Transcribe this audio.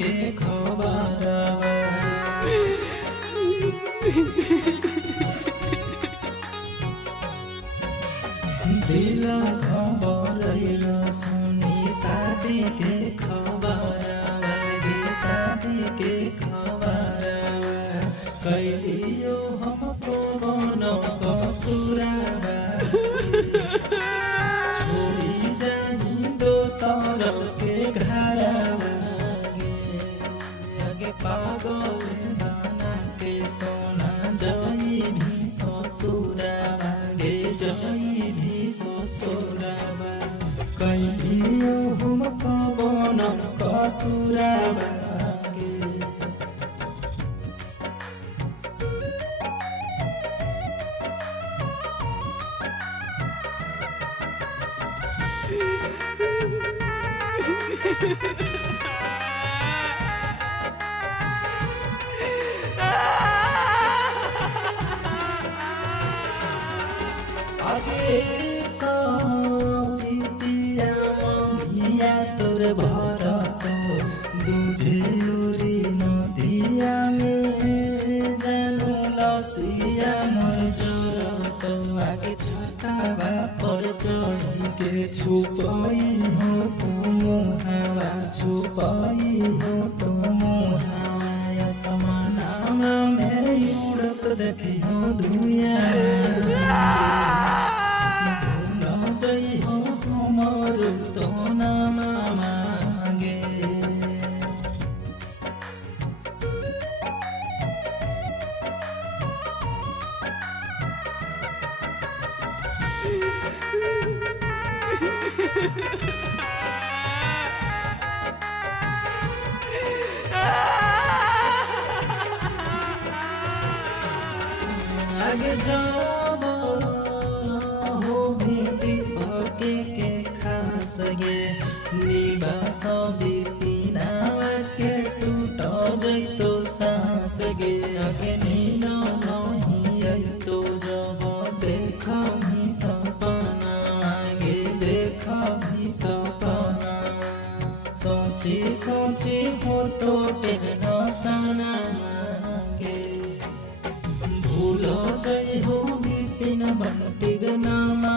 के खबर दिल खबर सुनी शादी के खबर शादी के खबर कैलियो हमको बनो कसुराबा छोड़ी जानी दोसर के घर आगे पागल बना के सोना जई भी ससुराबा गे जई भी ससुराबा कैलियो हमको बनो कसुराबा आगे कौतिया मंगिया तोर भरत दूजे उरी नदिया में जानू लसिया मोर जरत आगे छतावा पर चढ़ी के छुपई हो तुम हवा छुपई हो तुम हवा समाना मेरे उड़त देखी हो दुनिया जय हो हमर तो नाम मांगे आगे जाब के खास गे निवास बिपिनावा के टूट जैतो सांस गे आगे नीना नहीं अइतो जब देख भी सपना आगे देख भी सपना सोची सोची हो तो टेंशन के भूल जय हो बिपिन बंटी नामा